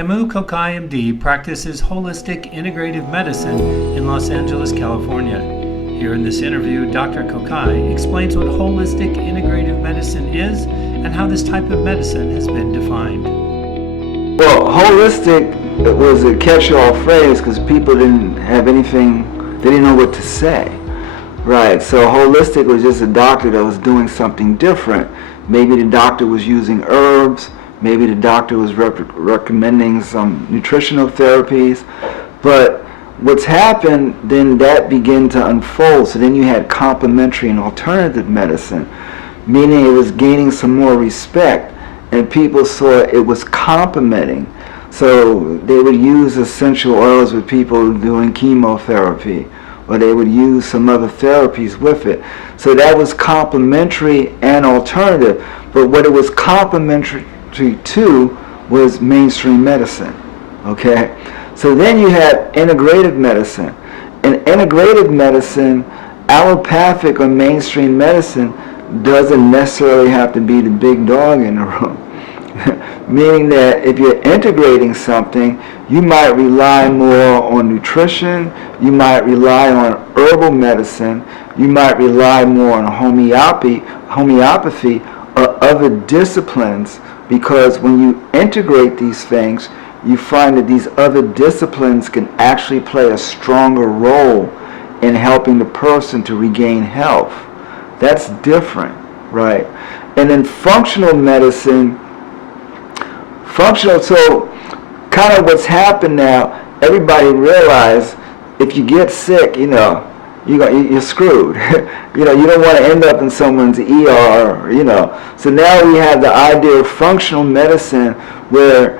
Kamau Kokayi, MD, practices holistic integrative medicine in Los Angeles, California. Here in this interview, Dr. Kokayi explains what holistic integrative medicine is and how this type of medicine has been defined. Well, holistic was a catch-all phrase because people didn't have anything, they didn't know what to say. Right, so holistic was just a doctor that was doing something different. Maybe the doctor was using herbs, maybe the doctor was recommending some nutritional therapies, but what's happened, then that began to unfold. So then you had complementary and alternative medicine, meaning it was gaining some more respect, and people saw it was complementing. So they would use essential oils with people doing chemotherapy, or they would use some other therapies with it. So that was complementary and alternative. But what it was complementary to was mainstream medicine. Okay? So then you had integrative medicine. In integrative medicine, allopathic or mainstream medicine doesn't necessarily have to be the big dog in the room. Meaning that if you're integrating something, you might rely more on nutrition, you might rely on herbal medicine, you might rely more on homeopathy or other disciplines, because when you integrate these things, you find that these other disciplines can actually play a stronger role in helping the person to regain health. That's different, right? And then functional medicine, so kind of what's happened now, everybody realize if you get sick, you're screwed. You don't want to end up in someone's ER, So now we have the idea of functional medicine where,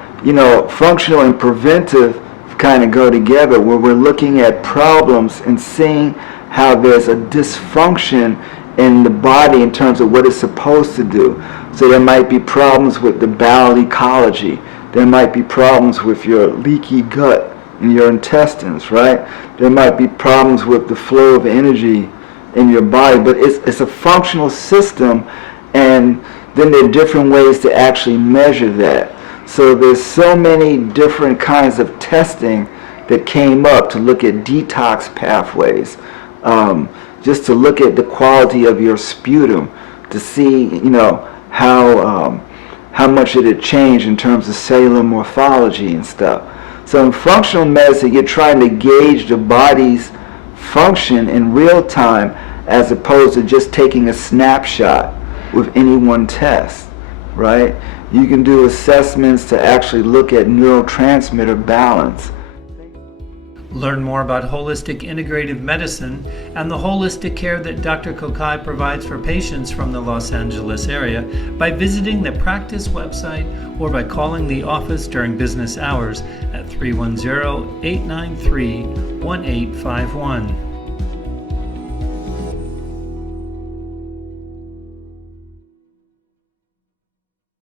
functional and preventive kind of go together, where we're looking at problems and seeing how there's a dysfunction in the body in terms of what it's supposed to do. So there might be problems with the bowel ecology. There might be problems with your leaky gut in your intestines, right? There might be problems with the flow of energy in your body, but it's a functional system, and then there are different ways to actually measure that. So there's so many different kinds of testing that came up to look at detox pathways, just to look at the quality of your sputum, to see, how much it had changed in terms of cellular morphology and stuff. So in functional medicine, you're trying to gauge the body's function in real time as opposed to just taking a snapshot with any one test, right? You can do assessments to actually look at neurotransmitter balance. Learn more about holistic integrative medicine and the holistic care that Dr. Kokayi provides for patients from the Los Angeles area by visiting the practice website or by calling the office during business hours at 310-893-1851.